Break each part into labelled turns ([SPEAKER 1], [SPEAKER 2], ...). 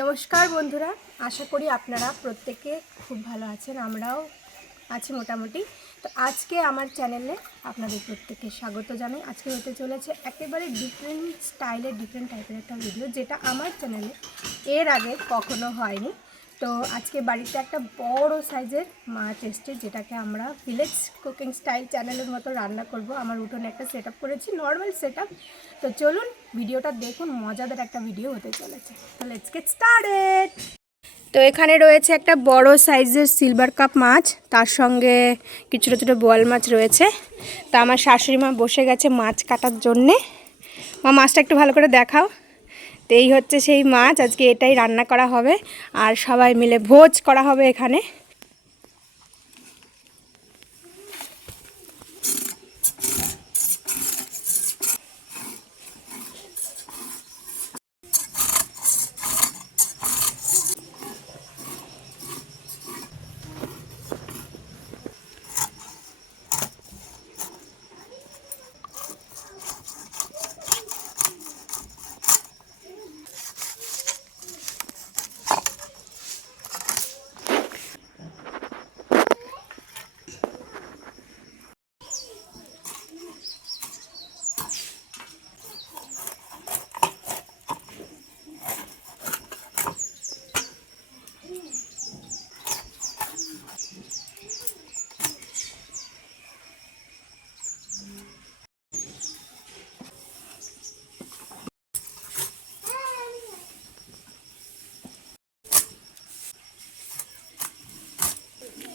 [SPEAKER 1] নমস্কার বন্ধুরা, আশা করি আপনারা প্রত্যেকে খুব ভালো আছেন, আমরাও আছি মোটামুটি। তো আজকে আমার চ্যানেলে আপনাদের প্রত্যেককে স্বাগত জানাই। আজকে হতে চলেছে একেবারে ডিফারেন্ট স্টাইলের ডিফারেন্ট টাইপের একটা ভিডিও যেটা আমার চ্যানেলে এর আগে কখনো হয়নি। তো আজকে বাড়িতে একটা বড় সাইজের মাছ এসছে, যেটাকে আমরা ভিলেজ কুকিং স্টাইল চ্যানেলের মতো রান্না করব। আমার উঠোনে একটা সেট করেছি নর্মাল সেট তো চলুন ভিডিওটা দেখুন, মজাদার একটা ভিডিও হতে চলেছে। তো লেটস গেট স্টার্টেড তো এখানে রয়েছে একটা বড় সাইজের সিলভার কাপ মাছ, তার সঙ্গে কিছু ছোটো ছোটো বোয়াল মাছ রয়েছে। তা আমার শাশুড়ি মা বসে গেছে মাছ কাটার জন্যে। মা, মাছটা একটু ভালো করে দেখাও। তো এই হচ্ছে সেই মাছ, আজকে এটাই রান্না করা হবে। আর সবাই মিলে ভোজ করা হবে এখানে।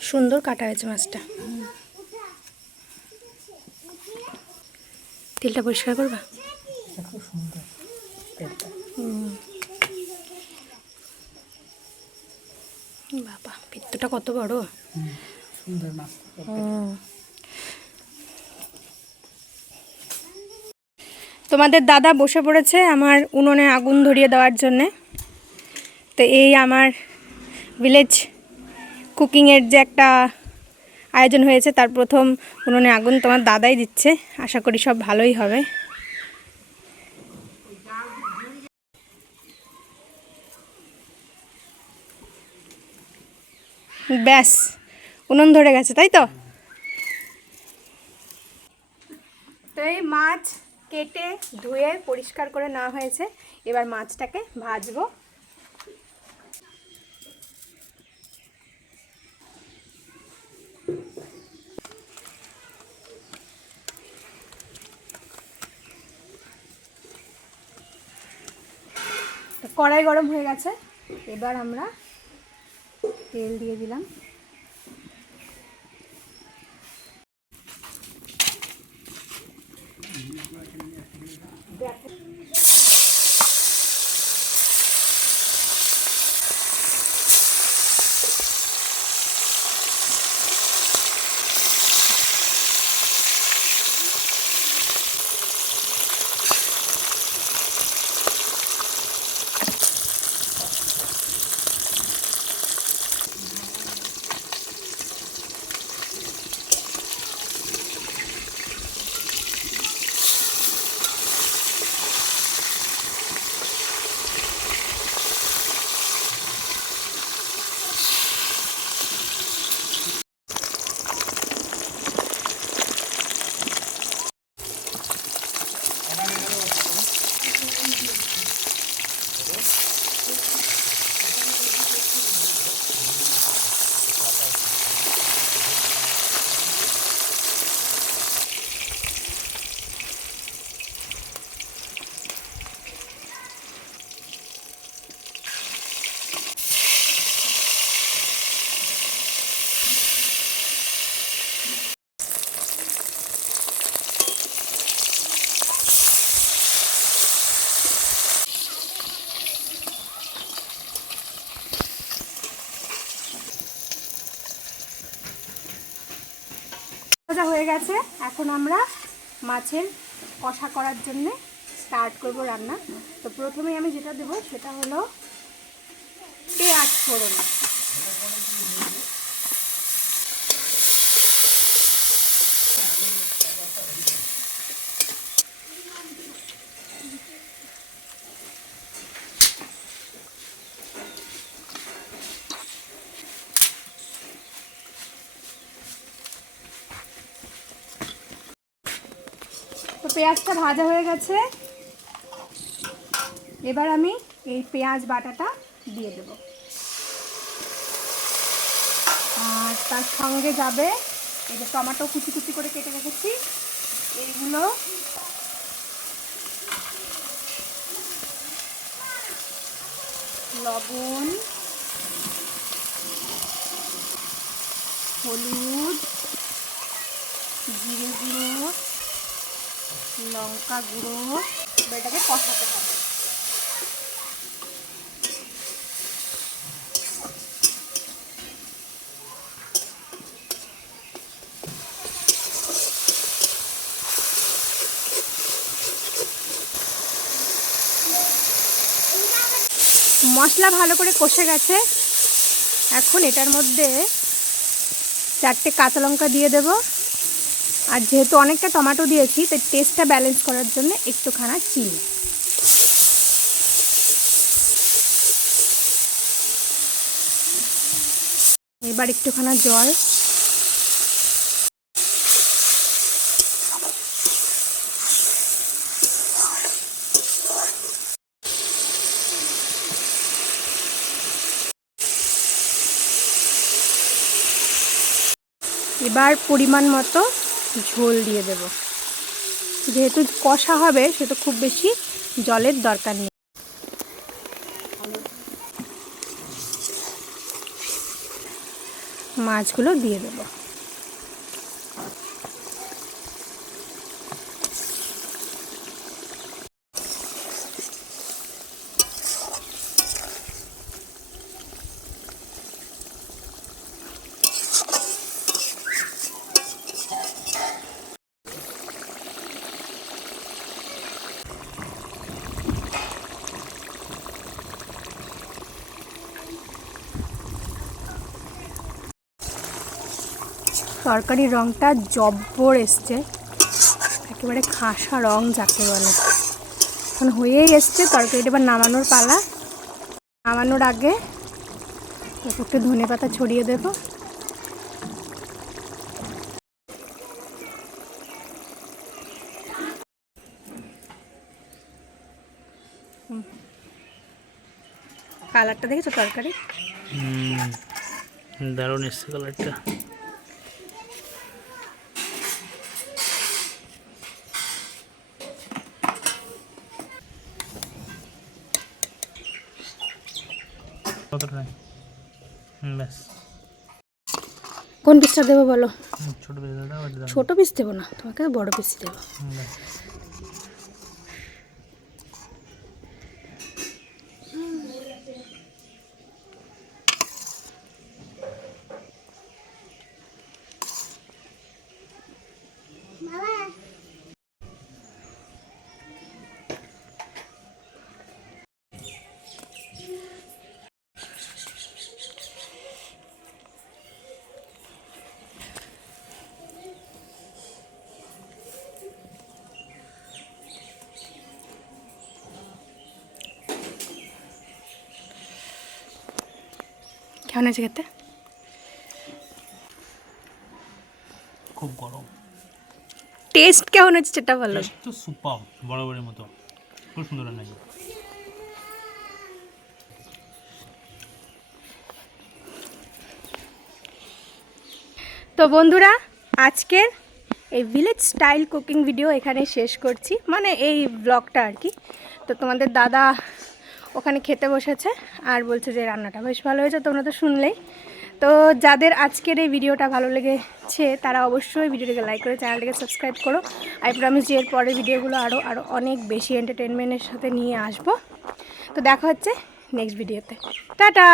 [SPEAKER 1] সুন্দর কাটা হয়েছে মাছটা। তেলটা পরিষ্কার করবা। বাবা পিত্তটা কত বড়?
[SPEAKER 2] সুন্দর মাছ।
[SPEAKER 1] তোমাদের দাদা বসে পড়েছে আমার উনুনে আগুন ধরিয়ে দেওয়ার জন্যে। তো এই আমার ভিলেজ কুকিংয়ের যে একটা আয়োজন হয়েছে, তার প্রথম উনুনে আগুন তোমার দাদাই দিচ্ছে। আশা করি সব ভালোই হবে। ব্যাস, উনুন ধরে গেছে, তাই তো? তো এই মাছ কেটে ধুয়ে পরিষ্কার করে নেওয়া হয়েছে। এবার মাছটাকে ভাজবো। কড়াই গরম হয়ে গেছে। এবার আমরা তেল দিয়ে দিলাম। ভাজা হয়ে গেছে। এখন আমরা মাছের কষা করার জন্য স্টার্ট করব রান্না। তো প্রথমে আমি যেটা দেবো সেটা হলো পেঁয়াজ ফোড়ন। পেঁয়াজটা ভাজা হয়ে গেছে। এবার আমি এই পেঁয়াজ বাটাটা দিয়ে দেব। আর তার সঙ্গে যাবে এই যে টমেটো কুচি কুচি করে কেটে রেখেছি। এইগুলো লবণ, হলুদ জিরে গুঁড়ো লঙ্কা গুঁড়ো এটাকে কষাতে হবে। মশলা ভালো করে কষে গেছে। এখন এটার মধ্যে চারটে কাঁচা লঙ্কা দিয়ে দেব। আর যেহেতু অনেকটা টমেটো দিয়েছি, তাই টেস্টটা ব্যালেন্স করার জন্য একটুখানা চিনি। এবার একটুখানা জল। এবার পরিমাণ মতো ঝোল দিয়ে দেব। যেহেতু কষা হবে সেটা খুব বেশি জলের দরকার নেই। মাছগুলো দিয়ে দেব। তরকারির রঙটা জব্বর এসছে। একেবারে খাসা রং যাকে বলে। এখন হয়েই এসছে, তরকারিটা এবার নামানোর পালা। নামানোর আগে একটু ধনে পাতা ছড়িয়ে দেবো। কালারটা দেখেছ তরকারি
[SPEAKER 3] দারুণ এসছে কালারটা। কতটা হুম ব্যাস।
[SPEAKER 1] কোন পিসটা দেবো বলো?
[SPEAKER 3] ছোট
[SPEAKER 1] পিস দেবো না তোমাকে বড় পিস দেবো। কেমন আছে খেতে?
[SPEAKER 3] খুব গরম।
[SPEAKER 1] টেস্ট কেমন হচ্ছে সেটা বলো।
[SPEAKER 3] তো সুপার বরাবরের মতো। খুব সুন্দর হয়েছে।
[SPEAKER 1] তো বন্ধুরা আজকের এই ভিলেজ স্টাইল কুকিং ভিডিও এখানে শেষ করছি। মানে এই ব্লগটা আর কি। তো তোমাদের দাদা ওখানে খেতে বসেছে আর বলছে যে রান্নাটা বেশ ভালো হয়েছে, তোমরা তো শুনলেই। তো যাদের আজকের এই ভিডিওটা ভালো লেগেছে, তারা অবশ্যই ভিডিওটিকে লাইক করে চ্যানেলটিকে সাবস্ক্রাইব করো। আই প্রমিস যে এর পরের ভিডিওগুলো আরও আরও অনেক বেশি এন্টারটেনমেন্টের সাথে নিয়ে আসব। তো দেখা হচ্ছে নেক্সট ভিডিওতে টাটা!